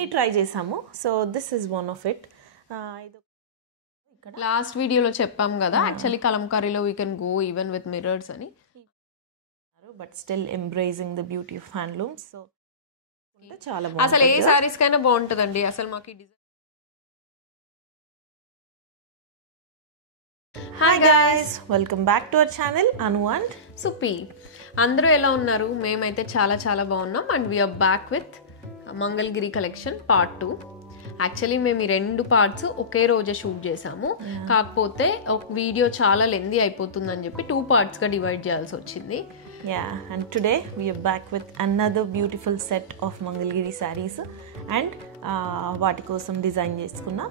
అన్ని ట్రై చేసాము. So this is one of it. Last వీడియోలో చెప్పాం కదా, యాక్చువల్లీ కలంకారీలో we can go even with mirrors అని, but still embracing the beauty of handlooms. So చాలా అసలు ఏ సారీస్ కైనా బాగుంటుందండి. అసలు మాకు hi guys, welcome back to our channel Anu and Suppi. అందరూ ఎలా ఉన్నారు? మేమైతే చాలా చాలా బాగున్నాం. And we are back with Mangalagiri collection part 2. Actually మేము ఈ 2 పార్ట్స్ ఒకే రోజే షూట్ చేసాము. కాకపోతే ఒక వీడియో చాలా లెందీ అయిపోతుందని చెప్పి 2 పార్ట్స్గా డివైడ్ చేయాల్సి వచ్చింది. And today we are back with another beautiful set of Mangalgiri sarees and వాటి కోసం డిజైన్ చేసుకున్న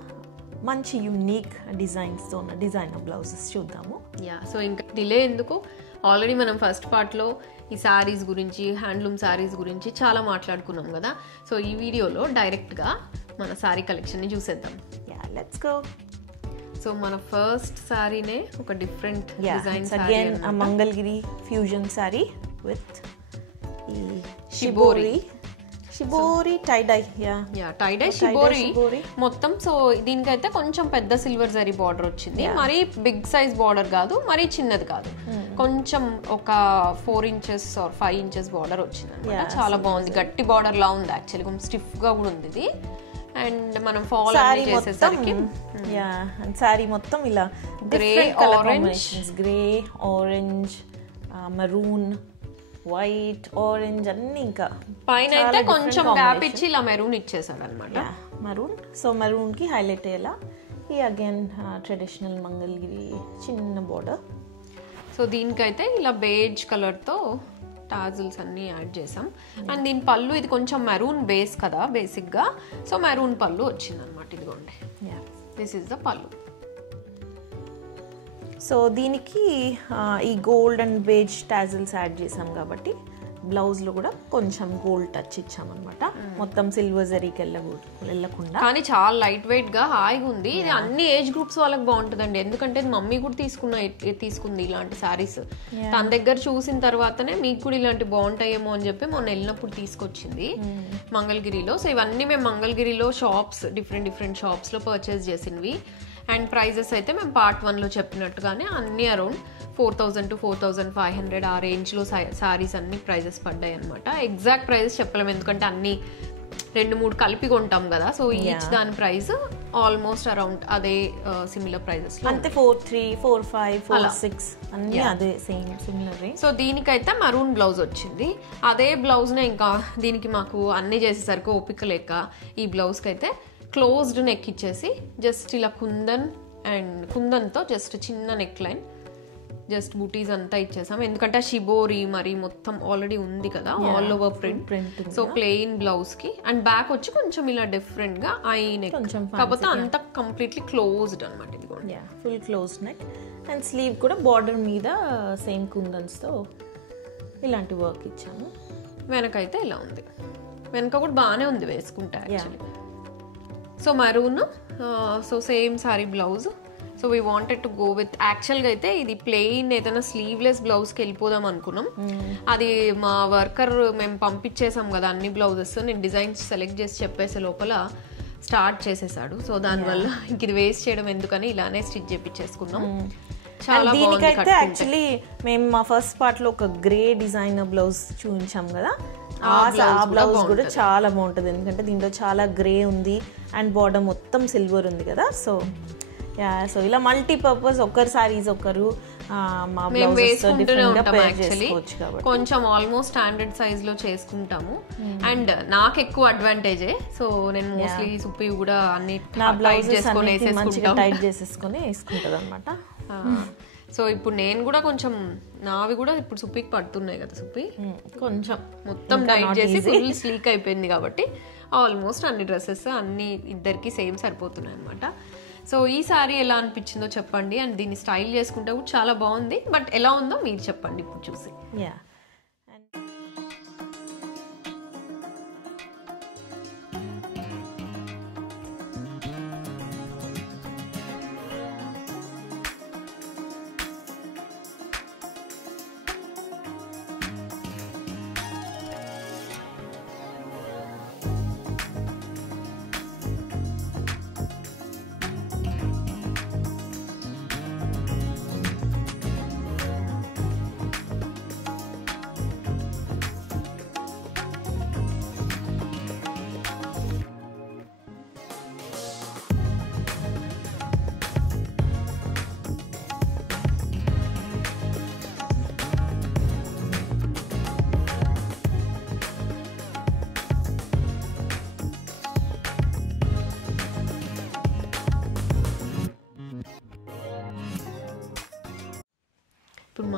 మంచి యూనిక్ డిజైన్స్తో ఉన్న డిజైనర్ బ్లౌజెస్ చూద్దాము. సో ఇంకా డిలే ఎందుకు, ఆల్రెడీ మనం ఫస్ట్ పార్ట్లో ఈ శారీస్ గురించి, హ్యాండ్లూమ్ శారీస్ గురించి చాలా మాట్లాడుకున్నాం కదా. సో ఈ వీడియోలో డైరెక్ట్గా మన శారీ కలెక్షన్ని చూసేద్దాం. Let's go. సో మన ఫస్ట్ సారీనే ఒక different design again Mangalagiri fusion sorry with ఈ షిబోరి టై డై టై డై షిబోరి మొత్తం. సో దీనికైతే కొంచెం పెద్ద సిల్వర్ జరీ బార్డర్ వచ్చింది. మరీ బిగ్ సైజ్ బార్డర్ కాదు, మరీ చిన్నది కాదు, కొంచెం ఒక 4 inches ఆర్ 5 inches బార్డర్ వచ్చింది అనమాట. చాలా బాగుంది, గట్టి బార్డర్ లా ఉంది. యాక్చువల్లీ కొంచెం స్టిఫ్ గా కూడా ఉంది ఇది. అండ్ మనం ఫాల్ చేసేసరికి సారీ మొత్తం ఇలా grey orange, grey orange, maroon, white, orange అన్ని, ఇంకా పైన అయితే కొంచెం గ్యాప్ ఇచ్చి ఇలా మెరూన్ ఇచ్చేసాడు అనమాట. మరూన్. సో మరూన్ కి హైలైట్ అయ్యేలా ఈ అగైన్ ట్రెడిషనల్ మంగళగిరి చిన్న బోర్డర్. సో దీనికైతే ఇలా బేజ్ కలర్ తో టాజిల్స్ అన్ని యాడ్ చేసాం. అండ్ దీని పళ్ళు ఇది కొంచెం మెరూన్ బేస్ కదా బేసిక్ గా, సో మెరూన్ పళ్ళు వచ్చింది అనమాట. ఇదిగోండి, దిస్ ఇస్ ద పళ్ళు. సో దీనికి ఈ gold and beige tassels add చేసాం కాబట్టి బ్లౌజ్ లో కూడా కొంచెం గోల్డ్ టచ్ ఇచ్చామన్నమాట. మొత్తం సిల్వర్ జరీకి వెళ్ళకుండా. కానీ చాలా లైట్ వెయిట్ గా హాయిగా ఉంది. ఇది అన్ని ఏజ్ గ్రూప్స్ వాళ్ళకి బాగుంటుందండి. ఎందుకంటే మమ్మీ కూడా తీసుకుంది ఇలాంటి సారీస్. తన దగ్గర చూసిన తర్వాతనే మీకు కూడా ఇలాంటి బాగుంటాయేమో అని చెప్పి మొన్న వెళ్ళినప్పుడు తీసుకొచ్చింది మంగళగిరిలో. సో ఇవన్నీ మేము మంగళగిరిలో షాప్స్, డిఫరెంట్ షాప్స్ లో పర్చేస్ చేసినవి. అండ్ ప్రైజెస్ అయితే మేము పార్ట్ 1లో చెప్పినట్టుగానే అన్ని అరౌండ్ 4,000 to 4,500 ఆ రేంజ్లో సారీస్ అన్ని ప్రైజెస్ పడ్డాయి అనమాట. ఎగ్జాక్ట్ ప్రైజెస్ చెప్పలేము, ఎందుకంటే అన్ని 2-3 కలిపి కొంటాం కదా. సో ఈచ్ దాని ప్రైస్ ఆల్మోస్ట్ అరౌండ్ అదే సిమిలర్ ప్రైజెస్ అంతే. 4,300, 4,500, 4,600 అన్ని అదే సేమ్ సిమిలర్. సో దీనికైతే మరూన్ బ్లౌజ్ వచ్చింది. అదే బ్లౌజ్నే ఇంకా దీనికి మాకు అన్ని చేసేసరికి ఓపిక లేక ఈ బ్లౌజ్కి అయితే క్లోజ్డ్ నెక్ ఇచ్చేసి జస్ట్ ఇలా కుందన్తో జస్ట్ చిన్న నెక్ లైన్, జస్ట్ బూటీస్ అంతా ఇచ్చేసాం. ఎందుకంటే షిబోరి మరి మొత్తం ఆల్రెడీ ఉంది కదా, all over print. So plain blouse కి అండ్ బ్యాక్ వచ్చి కొంచెం ఇలా డిఫరెంట్ గా ఐ నెక్, కాకపోతే అంత కంప్లీట్లీ క్లోజ్డ్ అనమాట. ఇది full close neck. And slew కూడా బార్డర్ మీద సేమ్ కుందన్స్ తో ఇలాంటి వర్క్ ఇచ్చాము. వెనకైతే ఇలా ఉంది, వెనక కూడా బాగానే ఉంది వేసుకుంటా actually. So maroon, so same sorry blouse. So we wanted to go with, యాక్చువల్గా అయితే ఇది ప్లెయిన్ ఏదైనా స్లీవ్లెస్ బ్లౌజ్కి వెళ్ళిపోదాం అనుకున్నాం. అది మా వర్కర్ మేము పంపించేసాం కదా అన్ని బ్లౌజెస్, నేను డిజైన్స్ సెలెక్ట్ చేసి చెప్పేసే లోపల స్టార్ట్ చేసేసాడు. సో దానివల్ల ఇంక ఇది వేస్ట్ చేయడం ఎందుకని ఇలానే స్టిచ్ చేపించేసుకున్నాం. చాలా దీనికైతే యాక్చువల్లీ మేము మా ఫస్ట్ పార్ట్ లో ఒక గ్రే డిజైనర్ బ్లౌజ్ చూపించాం కదా, ఆ బ్లౌజ్ కూడా చాలా బాగుంటుంది. ఎందుకంటే దీంట్లో చాలా గ్రే ఉంది అండ్ బార్డర్ మొత్తం సిల్వర్ ఉంది కదా. సో సో ఇలా మల్టీపర్పస్, ఒకరు సారీస్ ఒకరు మా బ్లౌజెస్ చేసుకోవచ్చు కాబట్టి కొంచెం ఆల్మోస్ట్ స్టాండర్డ్ సైజ్ లో చేసుకుంటాము. అండ్ నాకు ఎక్కువ అడ్వాంటేజే. సో నేను మోస్ట్లీ సుప్పి కూడా అన్ని టైట్ చేసేసుకొని వేసుకుంటది అనమాట. సో ఇప్పుడు నేను కూడా కొంచెం నావి కూడా ఇప్పుడు సుప్పికి పడుతున్నాయి కదా. సుప్పి కొంచెం మొత్తం టైట్ చేసి ఫుల్ స్లీక్ అయిపోయింది కాబట్టి ఆల్మోస్ట్ అన్ని డ్రెస్సెస్ అన్ని ఇద్దరికి సేమ్ సరిపోతున్నాయి అనమాట. సో ఈ సారీ ఎలా అనిపించిందో చెప్పండి. అండ్ దీన్ని స్టైల్ చేసుకుంటే కూడా చాలా బాగుంది. బట్ ఎలా ఉందో మీరు చెప్పండి ఇప్పుడు చూసి.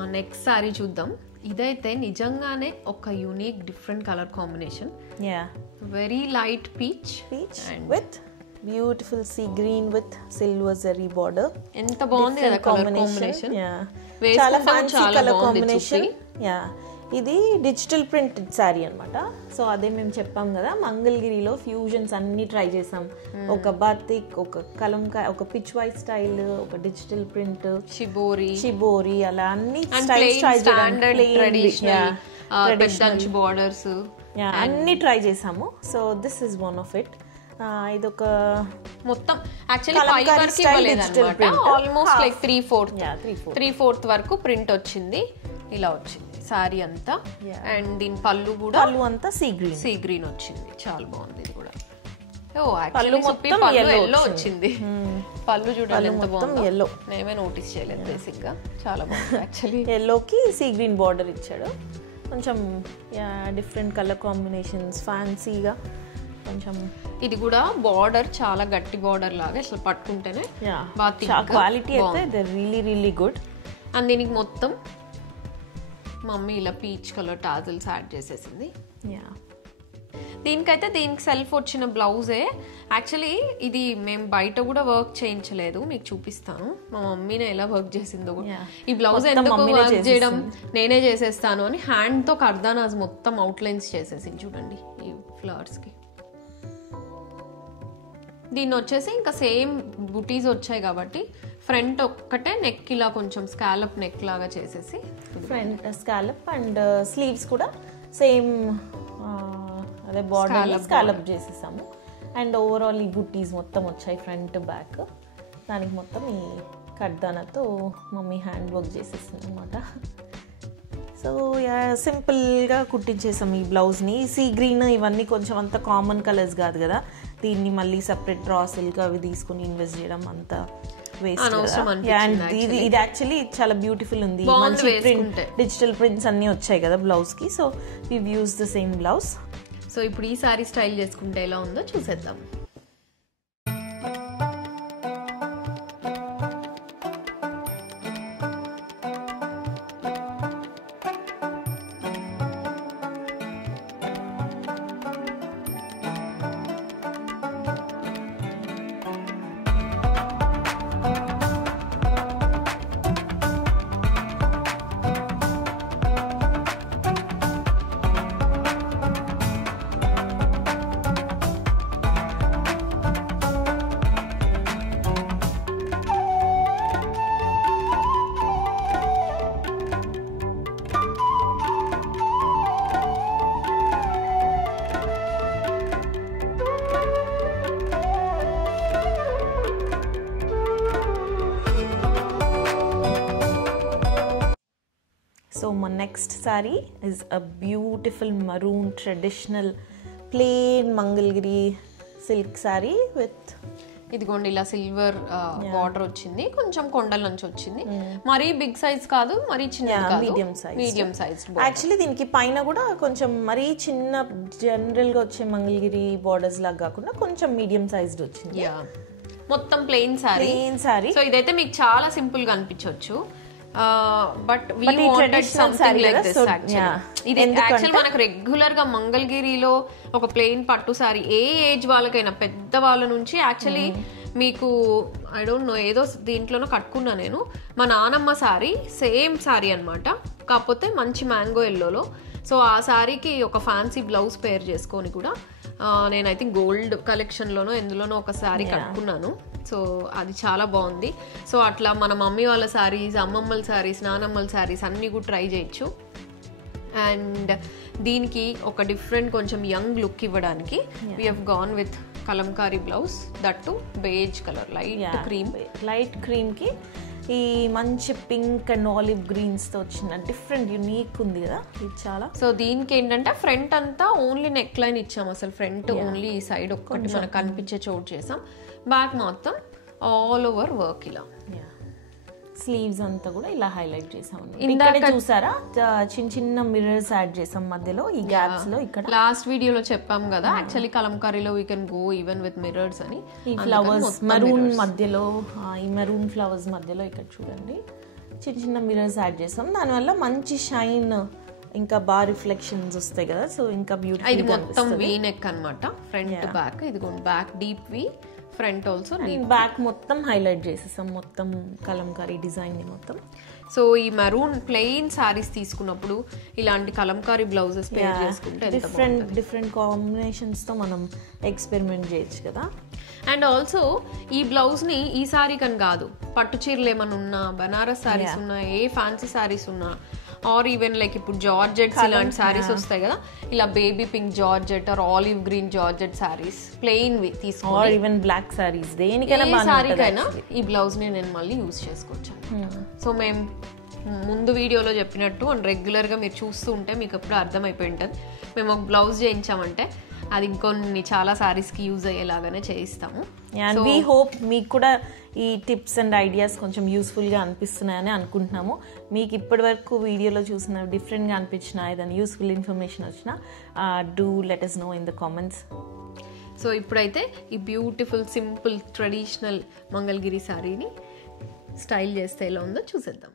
మా నెక్స్ట్ సారీ చూద్దాం. ఇదైతే నిజంగానే ఒక unique different colour combination. Very light peach and with beautiful sea green with silver zari border. ఎంత బాగుంది కదా కలర్ కాంబినేషన్. చాలా ఫ్యాన్సీ కలర్ కాంబినేషన్. ఇది డిజిటల్ ప్రింటెడ్ శారీ అనమాట. సో అదే మేము చెప్పాం కదా, మంగళగిరిలో ఫ్యూజన్స్ అన్ని ట్రై చేసాం. ఒక బాతిక్, ఒక కలంకాయ, ఒక పిచ్ వైట్ స్టైల్, ఒక డిజిటల్ ప్రింట్, షిబోరి అలా అన్ని స్టైల్స్ ట్రై బోర్డర్స్ అన్ని ట్రై చేసాము. So this is one of it. ఇదొక మొత్తం యాక్చువల్లీ ఆల్మోస్ట్ లైక్ 3/4 వరకు ప్రింట్ వచ్చింది. ఇలా వచ్చింది సారీ అంతా. అండ్ దీని పళ్ళు అంతా సీ గ్రీన్ వచ్చింది. చాలా బాగుంది. ఇది కూడా పళ్ళు మొత్తం ఎల్లో వచ్చింది. పళ్ళు చూడాలి ఎంత బాగుంది. ఎల్లో నేమే నోటీస్ చేయలేదు బేసిక్ గా. చాలా బాగుంది యాక్చువల్లీ. ఎల్లోకి సీ గ్రీన్ బార్డర్ ఇచ్చాడు. కొంచెం డిఫరెంట్ కలర్ కాంబినేషన్స్, ఫ్యాన్సీగా కొంచెం. ఇది కూడా బార్డర్ చాలా గట్టి బార్డర్ లాగా అసలు పట్టుకుంటేనే క్వాలిటీ అయితే రియలీ గుడ్. అండ్ దీనికి మొత్తం మమ్మీ ఇలా పీచ్ కలర్ టాజల్స్ యాడ్ చేసేసింది. దీనికైతే దీనికి సెల్ఫ్ వచ్చిన బ్లౌజే. యాక్చువల్లీ ఇది మేము బయట కూడా వర్క్ చేయించలేదు, మీకు చూపిస్తాను మా మమ్మీనే ఎలా వర్క్ చేసిందో. ఈ బ్లౌజ్ ఎందుకు వర్క్ చేయడం, నేనే చేసేస్తాను అని హ్యాండ్ తో కర్దానాజ్ మొత్తం అవుట్లైన్స్ చేసేసింది. చూడండి ఈ ఫ్లవర్స్ కి. దీన్ని వచ్చేసి ఇంకా సేమ్ బుటీస్ వచ్చాయి కాబట్టి ఫ్రంట్ ఒక్కటే నెక్ ఇలా కొంచెం స్కాలప్ నెక్ లాగా చేసేసి, ఫ్రంట్ స్కాలప్ అండ్ స్లీవ్స్ కూడా సేమ్ అదే బార్డర్ స్కాలప్ చేసేసాము. అండ్ ఓవరాల్ ఈ బుటీస్ మొత్తం వచ్చాయి ఫ్రంట్ బ్యాక్. దానికి మొత్తం ఈ కర్దానాతో మమ్మీ హ్యాండ్ వర్క్ చేసేసింది అనమాట. సో సింపుల్గా కుట్టించేసాం ఈ బ్లౌజ్ని. సీ గ్రీన్ ఇవన్నీ కొంచెం అంత కామన్ కలర్స్ కాదు కదా, దీన్ని మళ్ళీ సపరేట్ డ్రా సిల్క్ అవి తీసుకుని ఇన్వెస్ట్ చేయడం అంత వేస్ట్. ఇది యాక్చువల్లీ చాలా బ్యూటిఫుల్ ఉంది. మంచి ప్రింట్, డిజిటల్ ప్రింట్స్ అన్ని వచ్చాయి కదా బ్లౌజ్ కి. So we use the same blouse. So ఇప్పుడు ఈ సారీ స్టైల్ చేసుకుంటే ఎలా ఉందో చూసేద్దాం. So my next saree is a beautiful maroon traditional plain Mangalgiri silk saree with ఇదిగోండి ఇలా సిల్వర్ బార్డర్ వచ్చింది. కొంచెం కొండల నుంచి వచ్చింది. మరీ బిగ్ సైజ్ కాదు, మరీ చిన్న మీడియం సైజ్. యాక్చువల్లీ దీనికి పైన కూడా కొంచెం మరీ చిన్న జనరల్ గా వచ్చే మంగళగిరి బార్డర్స్ లాగా కాకుండా కొంచెం మీడియం సైజ్డ్ వచ్చింది. మొత్తం ప్లెయిన్ సారీ. సో ఇదైతే మీకు చాలా సింపుల్ గా అనిపించవచ్చు. But we wanted something like this actually. ఇది యాక్చువల్ మనకు రెగ్యులర్ గా మంగళగిరిలో ఒక ప్లెయిన్ పట్టు సారీ ఏ ఏజ్ వాళ్ళకైనా, పెద్ద వాళ్ళ నుంచి యాక్చువల్లీ మీకు ఐ డోంట్ నో ఏదో దీంట్లోనో కట్టుకున్నా నేను. మా నానమ్మ సారీ సేమ్ సారీ అనమాట, కాకపోతే మంచి మ్యాంగో ఎల్లోలో. సో ఆ సారీకి ఒక ఫ్యాన్సీ బ్లౌజ్ పేర్ చేసుకొని కూడా నేను ఐ థింక్ గోల్డ్ కలెక్షన్లోనో ఎందులోనో ఒక సారీ కట్టుకున్నాను. సో అది చాలా బాగుంది. సో అట్లా మన మమ్మీ వాళ్ళ శారీస్, అమ్మమ్మల శారీస్, నానమ్మల శారీస్ అన్నీ కూడా ట్రై చేయొచ్చు. అండ్ దీనికి ఒక డిఫరెంట్ కొంచెం యంగ్ లుక్ ఇవ్వడానికి we have gone with Kalamkari blouse, that to beige colour, light cream కి ఈ మంచి పింక్ అండ్ ఆలివ్ గ్రీన్స్ తో వచ్చిన డిఫరెంట్ యూనిక్ ఉంది కదా ఇది చాలా. సో దీనికి ఏంటంటే ఫ్రంట్ అంతా ఓన్లీ నెక్ లైన్ ఇచ్చాం, అసలు ఫ్రంట్ ఓన్లీ ఈ సైడ్ ఒక్కటి మనకు కనిపించే చోటు చేసాం. బ్యాక్ మొత్తం ఆల్ ఓవర్ వర్క్ ఇలా. స్లీవ్స్ అంతా కూడా ఇలా హైలైట్ చేసాం. ఇక్కడ చూసారా చిన్న చిన్న మిర్రర్స్ యాడ్ చేసాం మధ్యలో ఈ గ్యాప్స్ లో. ఇక్కడ లాస్ట్ వీడియోలో చెప్పాం కదా యాక్చువల్లీ కలంకారీలో we can go even with mirrors అని. ఈ ఫ్లవర్స్ మరూన్ మధ్యలో, ఈ మరూన్ ఫ్లవర్స్ మధ్యలో ఇక్కడ చూడండి చిన్న చిన్న మిర్రర్స్ యాడ్ చేస్తాం. దానివల్ల మంచి షైన్ ఇంకా బాగా రిఫ్లెక్షన్స్ వస్తాయి కదా. సో ఇంకా బ్యూటిఫుల్. ఇది మొత్తం వీ నెక్ అన్నమాట, ఫ్రంట్ బ్యాక్. ఇది బ్యాక్ డీప్ వి, ఫ్రంట్ ఆల్సో బ్యాక్ మొత్తం హైలైట్ చేసేసాం, మొత్తం కలంకారీ డిజైన్ ని మొత్తం. సో ఈ మెరూన్ ప్లెయిన్ సారీస్ తీసుకున్నప్పుడు ఇలాంటి కలంకారీ బ్లౌజెస్ పేర్ చేసుకుంటే డిఫరెంట్ కాంబినేషన్స్ తో మనం ఎక్స్పెరిమెంట్ చేయొచ్చు కదా. అండ్ ఆల్సో ఈ బ్లౌజ్ ని ఈ సారీ కని కాదు, పట్టు చీరలు ఏమైనా ఉన్నా, బనారస్ సారీస్ ఉన్నా, ఏ ఫ్యాన్సీ సారీస్ ఉన్నా, ఆర్ ఈవెన్ లైక్ ఇప్పుడు జార్జెట్స్ ఇలాంటి సారీస్ వస్తాయి కదా, ఇలా baby pink georgette or olive green georgette saris plain వి తీసుకో, ఆర్ ఈవెన్ బ్లాక్ సారీస్, దేనికైనా సారీకైనా ఈ బ్లౌజ్ ని నేను మళ్ళీ యూజ్ చేసుకోవచ్చు. సో మేము ముందు వీడియోలో చెప్పినట్టు అండ్ రెగ్యులర్ గా మీరు చూస్తూ ఉంటే మీకు ఎప్పుడు అర్థమైపోయి ఉంటుంది, మేము ఒక బ్లౌజ్ చేయించామంటే అది ఇంకొన్ని చాలా సారీస్ కి యూజ్ అయ్యేలాగానే చేయిస్తాము. అండ్ వీ హోప్ మీకు కూడా ఈ టిప్స్ అండ్ ఐడియాస్ కొంచెం యూస్ఫుల్గా అనిపిస్తున్నాయని అనుకుంటున్నాము. మీకు ఇప్పటి వరకు వీడియోలో చూసిన డిఫరెంట్గా అనిపించిన ఏదైనా యూస్ఫుల్ ఇన్ఫర్మేషన్ వచ్చినా do let us know in the comments. So ఇప్పుడైతే ఈ బ్యూటిఫుల్ సింపుల్ ట్రెడిషనల్ మంగళగిరి సారీని స్టైల్ చేస్తే ఎలా ఉందో చూసేద్దాం.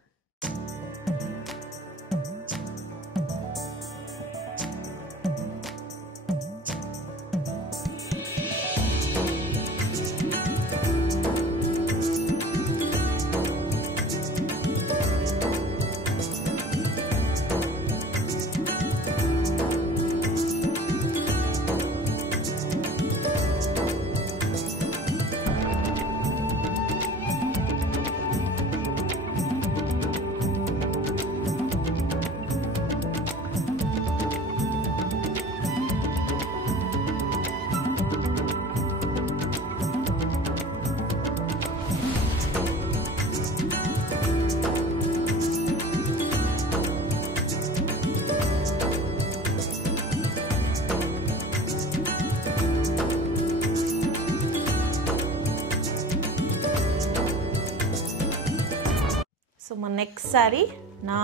సో మా నెక్స్ట్ సారీ నా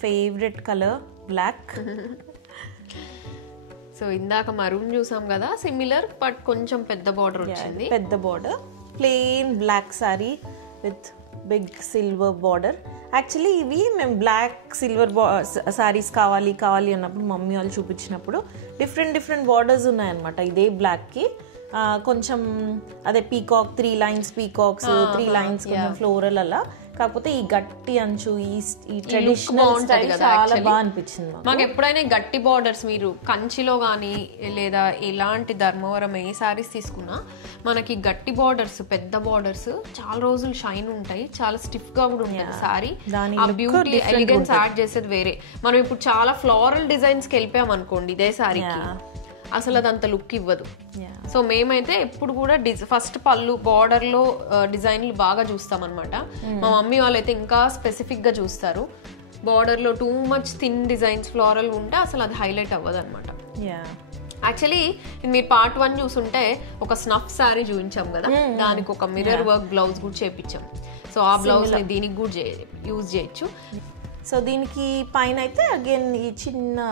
ఫేవరెట్ కలర్ బ్లాక్. సో ఇందాక మరూన్ చూసాం కదా, సిమిలర్ బట్ కొంచెం పెద్ద బార్డర్ వచ్చింది. పెద్ద border, plain black sari with big silver border. Actually ఇవి మేము బ్లాక్ సిల్వర్ సారీస్ కావాలి అన్నప్పుడు మమ్మీ వాళ్ళు చూపించినప్పుడు డిఫరెంట్ బార్డర్స్ ఉన్నాయన్నమాట ఇదే బ్లాక్కి. కొంచెం అదే పీకాక్ 3 lines పీకాక్స్ 3 lines కొంచెం ఫ్లోరల్ అలా. కాకపోతే ఈ గట్టి అంచు ఈ ట్రెడిషనల్ స్టైల్ చాలా బాగా అనిపించింది మాకు. ఎప్పుడైనా గట్టి బార్డర్స్ మీరు కంచిలో కానీ లేదా ఎలాంటి ధర్మవరం ఏ సారీస్ తీసుకున్నా మనకి గట్టి బార్డర్స్, పెద్ద బార్డర్స్ చాలా రోజులు షైన్ ఉంటాయి, చాలా స్టిఫ్ గా కూడా ఉంటుంది సారీ. ఆ బ్యూటీ ఎలిగెన్స్ యాడ్ చేసేది వేరే. మనం ఇప్పుడు చాలా ఫ్లోరల్ డిజైన్స్ కి వెళ్ళిపోయాం అనుకోండి ఇదే సారీకి, అసలు అదంత లుక్ ఇవ్వదు. సో మేమైతే ఎప్పుడు కూడా ఫస్ట్ పళ్ళు బార్డర్ లో డిజైన్లు బాగా చూస్తాం అనమాట. మా మమ్మీ వాళ్ళైతే ఇంకా స్పెసిఫిక్ గా చూస్తారు. బార్డర్ లో too much thin designs floral ఉంటే అసలు అది హైలైట్ అవ్వదు అనమాట. యాక్చువల్లీ మీరు పార్ట్ 1 చూసుంటే ఒక స్నఫ్ సారీ చూపించాం కదా, దానికి ఒక మిర్రర్ వర్క్ బ్లౌజ్ కూడా చేపించాం. సో ఆ బ్లౌజ్ దీనికి కూడా యూజ్ చేయొచ్చు. సో దీనికి పైన అయితే అగైన్ ఈ చిన్న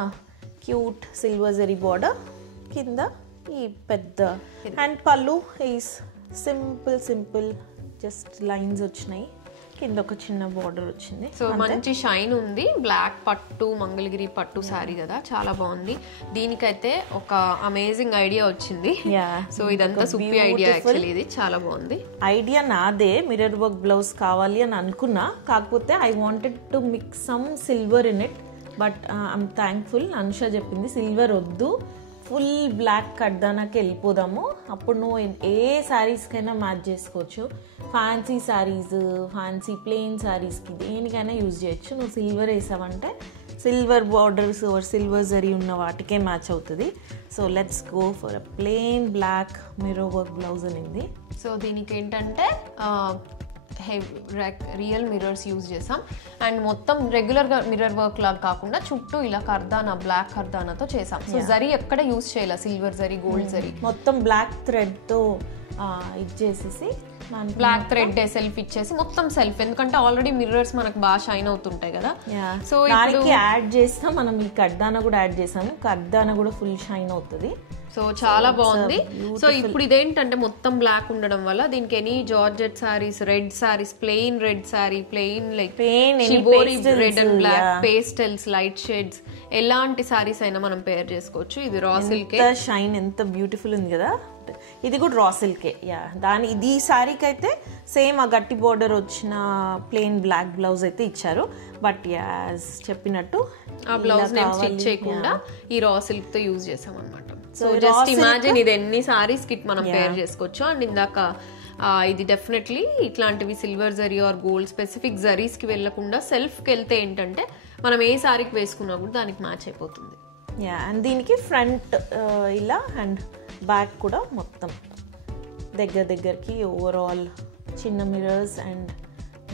క్యూట్ సిల్వర్ జరీ బార్డర్, కింద ఈ పెద్ద అండ్ పళ్ళు ఈస్ సింపుల్ జస్ట్ లైన్స్ వచ్చినాయి, కింద ఒక చిన్న బార్డర్ వచ్చింది. సో మంచి షైన్ ఉంది. బ్లాక్ పట్టు మంగళగిరి పట్టు సారీ కదా, చాలా బాగుంది. దీనికైతే ఒక అమేజింగ్ ఐడియా వచ్చింది. సో ఇదంతా సూపర్ ఐడియా, యాక్చువల్లీ ఇది చాలా బాగుంది. ఐడియా నాదే, మిర్రర్ వర్క్ బ్లౌజ్ కావాలి అని అనుకున్నా, కాకపోతే I wanted to mix some silver in it. But I'm thankful Anusha చెప్పింది సిల్వర్ వద్దు, ఫుల్ బ్లాక్ కడ్దానాకి వెళ్ళిపోదాము, అప్పుడు నువ్వు ఏ శారీస్కైనా మ్యాచ్ చేసుకోవచ్చు. ఫ్యాన్సీ శారీస్, ఫ్యాన్సీ ప్లెయిన్ శారీస్కి దేనికైనా యూజ్ చేయొచ్చు. నువ్వు సిల్వర్ వేసావంటే silver borders or silver zari ఉన్న వాటికే మ్యాచ్ అవుతుంది. So let's go for a plain black mirror work blouse అనింది. సో దీనికి ఏంటంటే రియల్ మిర్రర్స్ యూజ్ చేసాం. అండ్ మొత్తం రెగ్యులర్ గా మిర్రర్ వర్క్ లాగా కాకుండా చుట్టూ ఇలా కర్దానా, బ్లాక్ కర్దానాతో చేసాం. సో జరీ ఎక్కడ యూజ్ చేయాలి, సిల్వర్ జరీ, గోల్డ్ జరీ, మొత్తం బ్లాక్ థ్రెడ్ తో ఇచ్చేసేసి బ్లాక్ థ్రెడ్ సెల్ఫ్ ఇచ్చేసి మొత్తం సెల్ఫ్, ఎందుకంటే ఆల్రెడీ మిర్రర్స్ మనకు బాగా షైన్ అవుతుంటాయి కదా. సో దానికి యాడ్ చేస్తాం మనం ఈ కర్దానా కూడా యాడ్ చేసాము, కర్దానా కూడా ఫుల్ షైన్ అవుతుంది. సో చాలా బాగుంది. సో ఇప్పుడు ఇదేంటంటే మొత్తం బ్లాక్ ఉండడం వల్ల దీనికి any georgette saris, red saris, plain red sari, plain like shibori red and black, pastels, light shades, ఎలాంటి సారీస్ అయినా మనం పేర్ చేసుకోవచ్చు. ఇది రా సిల్క్ షైన్ ఎంత బ్యూటిఫుల్ ఉంది కదా. ఇది కూడా రా సిల్కే. యా, ఇది సారీకి అయితే సేమ్ ఆ గట్టి బోర్డర్ వచ్చిన ప్లెయిన్ బ్లాక్ బ్లౌజ్ అయితే ఇచ్చారు. బట్ యాజ్ చెప్పినట్టు ఆ బ్లౌజ్ నేమ్ స్టిచ్ చేయకుండా ఈ రా సిల్క్ తో యూజ్ చేసాం అనమాట. సో జస్ట్ ఇమాజిన్ ఇది ఎన్ని సారీస్ కిట్ మనం పేర్ చేసుకోవచ్చు. అండ్ ఇందాక ఇది డెఫినెట్లీ ఇట్లాంటివి silver zari or gold specific zaris కి వెళ్లకుండా సెల్ఫ్ కి వెళ్తే ఏంటంటే మనం ఏ సారీకి వేసుకున్నా కూడా దానికి మ్యాచ్ అయిపోతుంది. యా, అండ్ దీనికి ఫ్రంట్ ఇలా అండ్ బ్యాక్ కూడా మొత్తం దగ్గరికి ఓవరాల్ చిన్న మిర్రర్స్ అండ్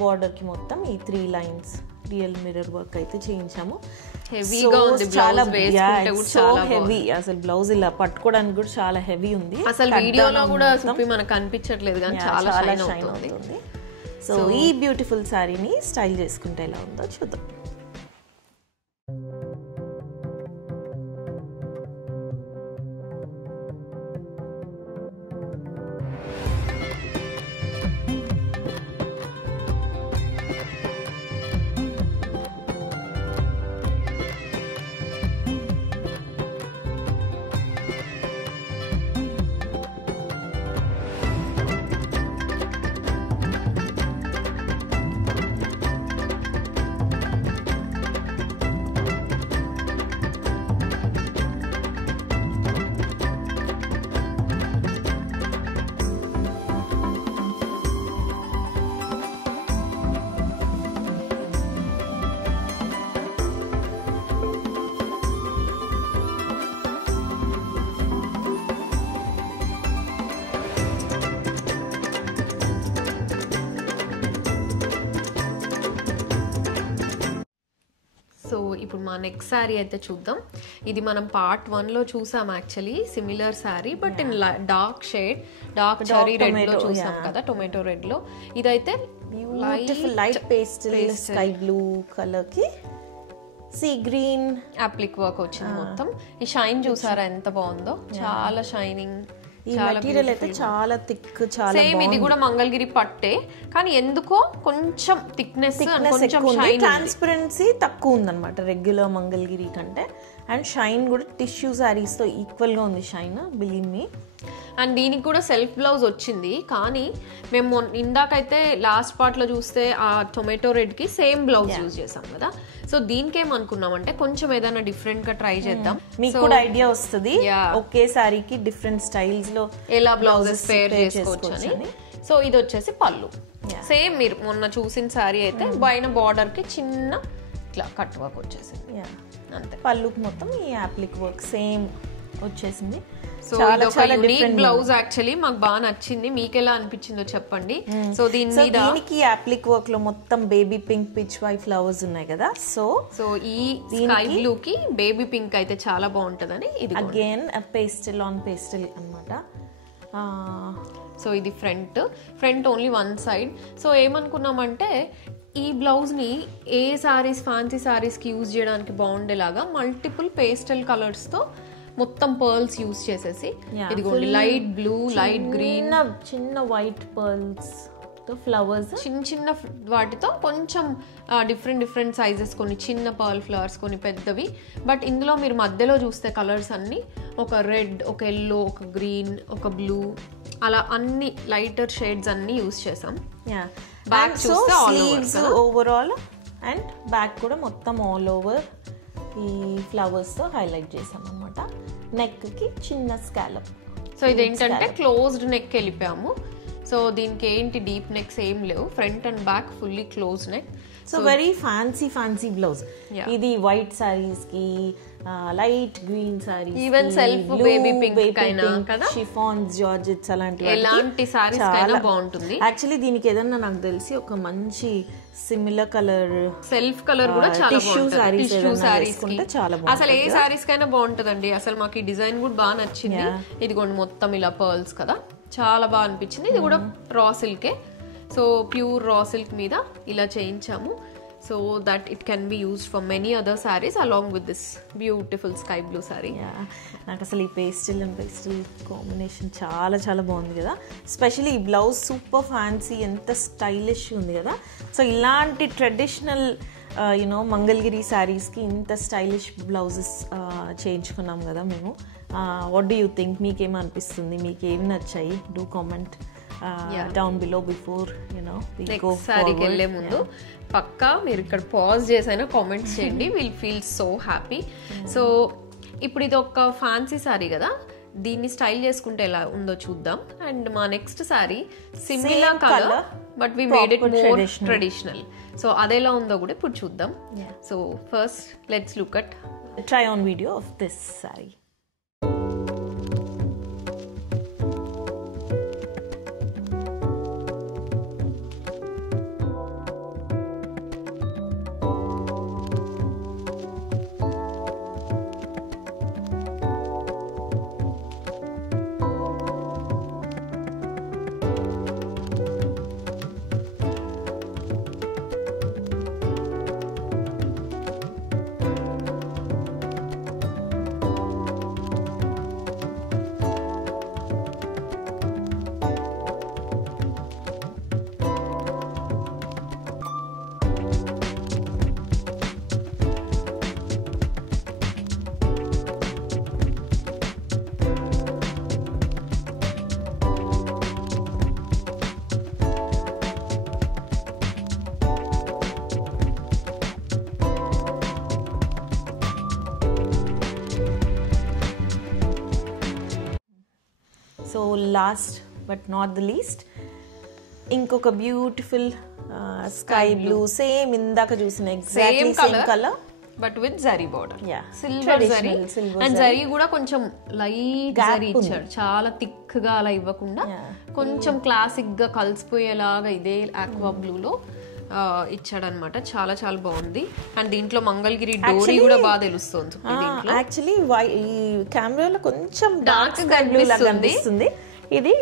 బార్డర్ కి మొత్తం ఈ 3 లైన్స్ రియల్ మిర్రర్ వర్క్ అయితే చేయించాము. హెవీగా ఉంది బ్లౌజ్, వేసుకుంటే కూడా చాలా హెవీ. అసలు బ్లౌజ్ ఇలా పట్టుకోవడానికి కూడా చాలా హెవీ ఉంది. అసలు వీడియోలో కూడా చూపి మనకు కనిపించట్లేదు కానీ చాలా షైన్ అవుతుంది. సో ఈ బ్యూటిఫుల్ సారీని స్టైల్ చేసుకుంటే ఎలా ఉందో చూద్దాం. సో ఇప్పుడు మా నెక్స్ట్ శారీ అయితే చూద్దాం. ఇది మనం పార్ట్ 1 లో చూసాం actually similar sari, but in dark shade, dark cherry red లో చూసాం కదా, టొమాటో రెడ్ లో. ఇదైతే beautiful light pastel sky blue colour కి సీ గ్రీన్ అప్లిక్ వర్క్ వచ్చింది మొత్తం. ఈ షైన్ చూసారా ఎంత బాగుందో, చాలా షైనింగ్. ఈ మెటీరియల్ అయితే చాలా థిక్, చాలా సేమ్ ఇది కూడా మంగళగిరి పట్టే, కానీ ఎందుకో కొంచెం థిక్నెస్ కొంచెం షైన్, ట్రాన్స్పరెన్సీ తక్కువ ఉందన్నమాట రెగ్యులర్ మంగళగిరి కంటే. అండ్ షైన్ కూడా టిష్యూ సారీస్ తో ఈక్వల్ గా ఉంది షైన్, బిలీవ్ మీ. అండ్ దీనికి కూడా సెల్ఫ్ బ్లౌజ్ వచ్చింది, కానీ మేము ఇందాకైతే లాస్ట్ పార్ట్ లో చూస్తే ఆ టొమాటో రెడ్ కి సేమ్ బ్లౌజ్ యూజ్ చేసాం కదా. సో దీనికి ఏమనుకున్నామంటే కొంచెం ఏదైనా డిఫరెంట్ గా ట్రై చేద్దాం, మీకు కూడా ఐడియా వస్తుంది ఒకే సారీకి డిఫరెంట్ స్టైల్స్ లో ఎలా బ్లౌజెస్ పేర్ చేసుకోవచ్చు అని. సో ఇది వచ్చేసి పళ్ళు, సేమ్ మీరు మొన్న చూసిన సారీ అయితే పైన బార్డర్ కి చిన్న ఇట్లా కట్ వర్క్ వచ్చేసింది అంతే. పళ్ళుకి మొత్తం ఈ అప్లిక్ వర్క్ సేమ్ వచ్చేసింది. సో ఇది ఒక యూనిక్ బ్లౌజ్ యాక్చువల్లీ మాకు బాగా నచ్చింది. మీకు ఎలా అనిపించిందో చెప్పండి. సో దీనికి అప్లిక్ వర్క్ లో మొత్తం baby pink, peachy flowers ఉన్నాయి కదా. సో ఈ స్కై బ్లూ కి బేబీ పింక్ అయితే చాలా బాగుంటదని ఇది అగైన్ పేస్టల్ ఆన్ పేస్టల్ అన్నమాట. సో ఇది ఫ్రంట్ ఓన్లీ 1 సైడ్. సో ఏమనుకున్నామంటే ఈ బ్లౌజ్ ని ఏ సారీస్, ఫ్యాన్సీ సారీస్ కి యూజ్ చేయడానికి బాగుండేలాగా మల్టిపుల్ పేస్టల్ కలర్స్ తో మొత్తం పర్ల్స్ యూజ్ చేసేసి, ఇదిగోండి లైట్ బ్లూ, లైట్ గ్రీన్, చిన్న వైట్ పర్ల్స్ తో ఫ్లవర్స్, చిన్న వాటితో కొంచెం డిఫరెంట్ సైజెస్, కొన్ని చిన్న పర్ల్ ఫ్లవర్స్, కొన్ని పెద్దవి. బట్ ఇందులో మీరు మధ్యలో చూస్తే కలర్స్ అన్ని ఒక రెడ్, ఒక ఎల్లో, ఒక గ్రీన్, ఒక బ్లూ, అలా అన్ని లైటర్ షేడ్స్ అన్ని యూజ్ చేసాం. బ్యాక్ చూస్తే స్లీవ్స్ ఓవరాల్ అండ్ బ్యాక్ కూడా మొత్తం ఆల్ ఓవర్ ఈ ఫ్లవర్స్ తో హైలైట్ చేసాం అన్నమాట. నెక్ కి చిన్న స్కాలప్. సో ఇదేంటంటే క్లోజ్డ్ నెక్ వెళ్ళిపోయాము. సో దీనికి ఏంటి డీప్ నెక్స్ ఏం లేవు, front and back fully close neck. So very fancy blouse. ఇది వైట్ సారీస్ కి, light green saris, even self baby pink అయినా కదా, షిఫాన్స్, జార్జెట్స్ అలాంటి ఎలాంటి సారీస్ కైనా బాగుంటుంది. యాక్చువల్లీ దీనికి ఏదన్నా నాకు తెలిసి ఒక మంచి సిమిలర్ కలర్, సెల్ఫ్ కలర్ కూడా చాలా బాగుంటుంది టిష్యూ సారీస్ కి. చాలా అసలు ఏ సారీస్ కైనా బాగుంటదండి. అసలు మాకు ఈ డిజైన్ కూడా బాగా నచ్చింది. ఇదిగోండి మొత్తం ఇలా పర్ల్స్ కదా, చాలా బాగా అనిపించింది. ఇది కూడా రా సిల్కే. సో ప్యూర్ రా సిల్క్ మీద ఇలా చేయించాము. So that it can be used for many other saris along with this beautiful sky blue sari. నాకు అసలు ఈ పేస్టిల్ అండ్ పేస్టిల్ కాంబినేషన్ చాలా చాలా బాగుంది కదా. స్పెషల్లీ ఈ బ్లౌజ్ సూపర్ ఫ్యాన్సీ, ఎంత స్టైలిష్ ఉంది కదా. సో ఇలాంటి ట్రెడిషనల్ యూనో మంగళగిరి శారీస్కి ఇంత స్టైలిష్ బ్లౌజెస్ చేయించుకున్నాం కదా మేము. What do you think? మీకేమో అనిపిస్తుంది, మీకేమి నచ్చాయి? Do comment down below before next సారీకి వెళ్ళే ముందు పక్కా మీరు ఇక్కడ పాజ్ చేసైనా కామెంట్స్ చేయండి. Will feel so happy. So ఇప్పుడు ఇది ఒక ఫ్యాన్సీ సారీ కదా, దీన్ని స్టైల్ చేసుకుంటే ఎలా ఉందో చూద్దాం. అండ్ మా next sari similar colour but we made it more traditional. So అదెలా ఉందో కూడా ఇప్పుడు చూద్దాం. So first let's look at try on video of this sari. So last but not the least ఇంకొక బ్యూటిఫుల్ స్కై బ్లూ, సేమ్ ఇందాక చూసిన exactly same colour but with zari border, silver zari. And zari కూడా కొంచెం లైట్ జరీ ఇచ్చాడు, చాలా థిక్ గా అలా ఇవ్వకుండా కొంచెం క్లాసిక్ గా కలిసిపోయేలాగా ఇదే ఆక్వా బ్లూ లో ఇచ్చాడనమాట. చాలా చాలా బాగుంది. అండ్ దీంట్లో మంగళగిరి డోరీ కూడా బాగా తెలుస్తుంది. యాక్చువల్లీ ఈ కెమెరాలో కొంచెం డార్క్ స్కై బ్లూ లాగా కనిపిస్తుంది. ఇది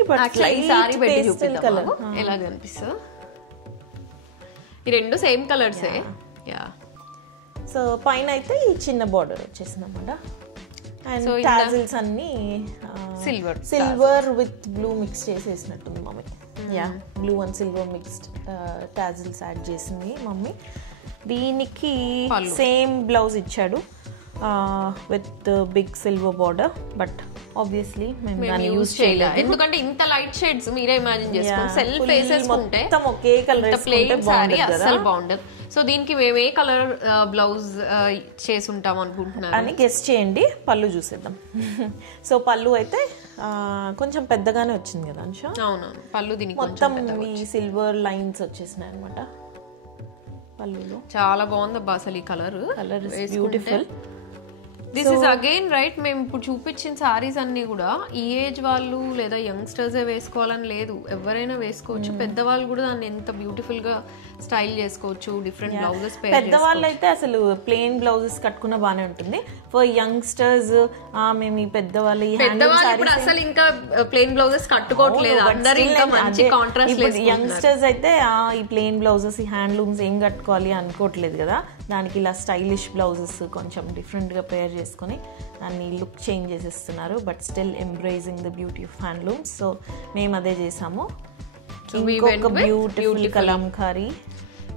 సారీ పెట్టి చూపిద్దాం ఎలా కనిపిస్తుంది. ఈ రెండు సేమ్ కలర్సే. యా సో పైన అయితే ఈ చిన్న బార్డర్ వచ్చేసింది అనమాట. అండ్ టాజిల్స్ అన్ని సిల్వర్ విత్ బ్లూ మిక్స్ చేసేసినట్టుంది mummy. Yeah blue and silver mixed tassels add చేసింది మమ్మీ. దీనికి సేమ్ బ్లౌజ్ ఇచ్చాడు with big silver border. But obviously మేము దాన్ని యూజ్ చేయలేదు, ఎందుకంటే ఇంత లైట్ షేడ్స్ మీరే ఇమాజిన్ చేసుకోండి. సెల్ఫ్ ఫేసెస్ ఉంటే మొత్తం ఒకే కలర్ ప్లెయిన్ సారీ అస్సలు బాగుండదు. సో దీనికి మేము ఏ కలర్ బ్లౌజ్ చేసి ఉంటాం అనుకుంటున్నాను అని గెస్ చేయండి. పళ్ళు చూసేద్దాం. సో పళ్ళు అయితే కొంచెం పెద్దగానే వచ్చింది కదా అంశ. అవునవును, పళ్ళు దీనికి మొత్తం ఈ సిల్వర్ లైన్స్ వచ్చేసినాయి అనమాట పళ్ళులో. చాలా బాగుంది అబ్బా అసలు ఈ colour is beautiful. This is again right, మేము ఇప్పుడు చూపించిన సారీస్ అన్ని కూడా ఈ ఏజ్ వాళ్ళు లేదా యంగ్స్టర్స్ వేసుకోవాలని లేదు, ఎవరైనా వేసుకోవచ్చు. పెద్దవాళ్ళు కూడా దాన్ని ఎంత బ్యూటిఫుల్ గా స్టైల్ చేసుకోవచ్చు. డిఫరెంట్ బ్లౌజెస్ పెద్దవాళ్ళు అయితే అసలు ప్లెయిన్ బ్లౌజెస్ కట్టుకున్న బానే ఉంటుంది. ఫర్ యంగ్స్టర్స్ మేము ఈ పెద్దవాళ్ళు ఇప్పుడు అసలు ఇంకా ప్లెయిన్ బ్లౌజెస్ కట్టుకోవట్లేదు అందరూ, ఇంకా మంచి కాంట్రాస్ట్. యంగ్స్టర్స్ అయితే ఈ ప్లెయిన్ బ్లౌజెస్ ఈ హ్యాండ్లూమ్స్ ఏం కట్టుకోవాలి అనుకోవట్లేదు కదా. దానికి ఇలా స్టైలిష్ బ్లౌజెస్ కొంచెం డిఫరెంట్ గా పేర్ చేసుకొని దాన్ని లుక్ చేంజ్ చేసేస్తున్నారు. But still embracing the beauty of handlooms. So మేము అదే చేసాము. ఇంకొక బ్యూటిఫుల్ కలంకారీ.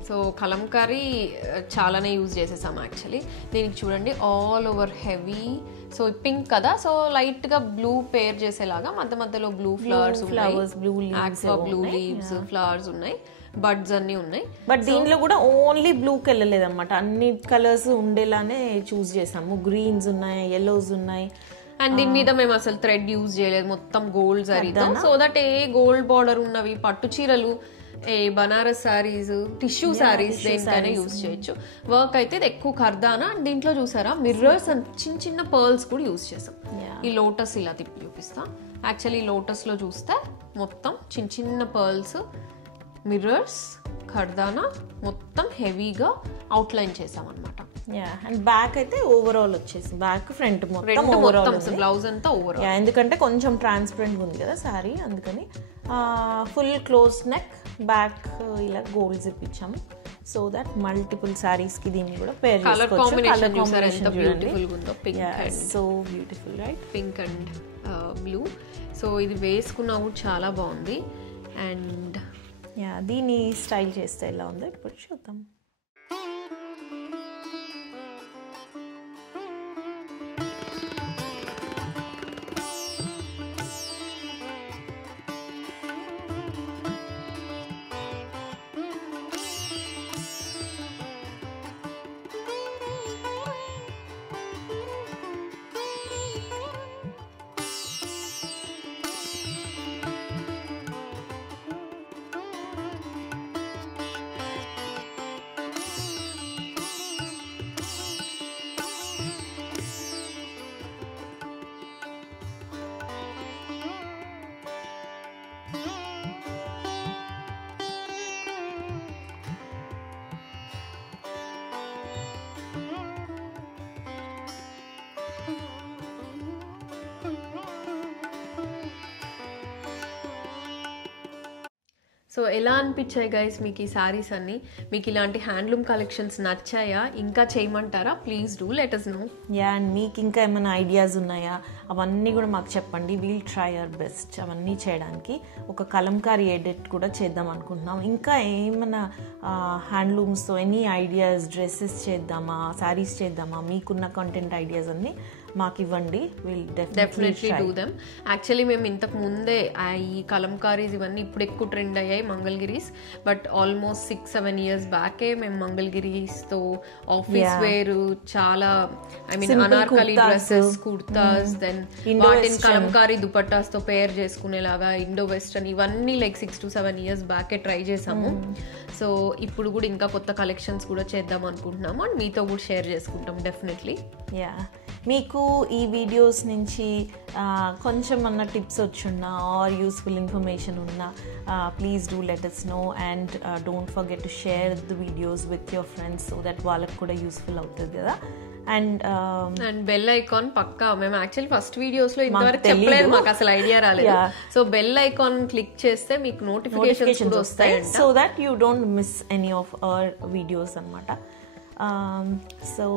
సో కలంకారీ చాలానే యూజ్ చేసేసాం యాక్చువల్లీ. దీనికి చూడండి all over heavy. So pink కదా, సో లైట్ గా బ్లూ పేర్ చేసేలాగా మధ్య మధ్యలో blue flowers, blue leaves, flowers ఉన్నాయి, బడ్స్ అన్ని ఉన్నాయి. బట్ దీనిలో కూడా ఓన్లీ బ్లూకి వెళ్ళలేదు అనమాట, అన్ని కలర్స్ ఉండేలానే చూస్ చేసాము. గ్రీన్స్ ఉన్నాయి, yellows ఉన్నాయి. అండ్ దీని మీద మేము అసలు థ్రెడ్ యూజ్ చేయలేదు, మొత్తం గోల్డ్ జరీతో. So that A gold border ఉన్నవి పట్టు చీరలు, ఏ బనారస్ సారీస్, టిష్యూ సారీస్ దేనికైనా యూజ్ చేయొచ్చు. వర్క్ అయితే ఇది ఎక్కువ కర్దానా. అండ్ దీంట్లో చూసారా మిర్రర్స్ అండ్ చిన్న చిన్న పర్ల్స్ కూడా యూజ్ చేసాం. ఈ లోటస్ ఇలా తిప్పి చూపిస్తా. యాక్చువల్లీ లోటస్ లో చూస్తే మొత్తం చిన్న చిన్న పర్ల్స్, మిర్రర్స్, కర్దానా మొత్తం హెవీగా అవుట్లైన్ చేసాం అనమాట. అండ్ బ్యాక్ అయితే ఓవరాల్ వచ్చేసి బ్యాక్ ఫ్రంట్ మొత్తం ఓవరాల్ బ్లౌజ్ అంతా ఓవరాల్. ఎందుకంటే కొంచెం ట్రాన్స్పరెంట్ ఉంది కదా సారీ, అందుకని ఫుల్ క్లోజ్ నెక్, బ్యాక్ ఇలా గోల్డ్ జిప్ ఇచ్చాము. సో దట్ మల్టిపుల్ సారీస్కి దీన్ని కూడా పేర్ కలర్ చేసుకోవచ్చు. కాంబినేషన్ చూసారా ఎంత బ్యూటిఫుల్ గా ఉందో, pink and so beautiful right, pink and blue. So ఇది వేసుకున్నా కూడా చాలా బాగుంది. అండ్ దీన్ని స్టైల్ చేస్తే ఎలా ఉందో ఇప్పుడు చూద్దాం. సో ఎలా అనిపించాయి గైస్ మీకు ఈ సారీస్ అన్ని? మీకు ఇలాంటి హ్యాండ్లూమ్ కలెక్షన్స్ నచ్చాయా? ఇంకా చేయమంటారా? Please do let us know. And మీకు ఇంకా ఏమైనా ఐడియాస్ ఉన్నాయా అవన్నీ కూడా మాకు చెప్పండి. వీల్ ట్రై అవర్ బెస్ట్ అవన్నీ చేయడానికి. ఒక కలంకారీ ఎడిట్ కూడా చేద్దాం అనుకుంటున్నాం. ఇంకా ఏమైనా హ్యాండ్లూమ్స్తో ఎనీ ఐడియాస్, డ్రెస్సెస్ చేద్దామా, శారీస్ చేద్దామా, మీకున్న కంటెంట్ ఐడియాస్ అన్నీ మాకు ఇవ్వండి. Will definitely do them. Actually మేము ఇంతకు ముందే ఈ కలంకారీస్ ఇవన్నీ ఇప్పుడు ఎక్కువ ట్రెండ్ అయ్యాయి మంగళగిరీస్, బట్ ఆల్మోస్ట్ 6-7 years బ్యాకే మేము మంగళగిరీస్తో ఆఫీస్ వేర్ చాలా I mean anarkali dresses, kurtas, then వాటిని కలంకారీ దుపట్టాస్తో పేర్ చేసుకునేలాగా ఇండో వెస్టర్న్ ఇవన్నీ లైక్ 6 to 7 years బ్యాకే ట్రై చేసాము. సో ఇప్పుడు కూడా ఇంకా కొత్త కలెక్షన్స్ కూడా చేద్దాం అనుకుంటున్నాము అండ్ మీతో కూడా షేర్ చేసుకుంటాం డెఫినెట్లీ. మీకు ఈ వీడియోస్ నుంచి కొంచెం అన్న టిప్స్ వచ్చున్నా ఆర్ యూస్ఫుల్ ఇన్ఫర్మేషన్ ఉన్నా please do let us know and don't forget to share the videos with your friends so that వాళ్ళకి కూడా యూస్ఫుల్ అవుతుంది కదా. అండ్ బెల్ ఐకాన్ పక్కా. మేము యాక్చువల్లీ ఫస్ట్ వీడియోస్ లో ఇంతవరకు చెప్పలేదు, మాకు అసలు ఐడియా రాలేదు. సో బెల్ ఐకాన్ క్లిక్ చేస్తే మీకు నోటిఫికేషన్స్ వస్తాయి so that you don't miss any of our videos అన్నమాట. So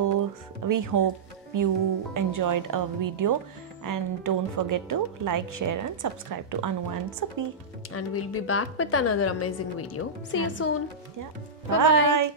we hope you enjoyed our video and don't forget to like, share and subscribe to Anu and Sapi. And we'll be back with another amazing video. See you soon. Bye.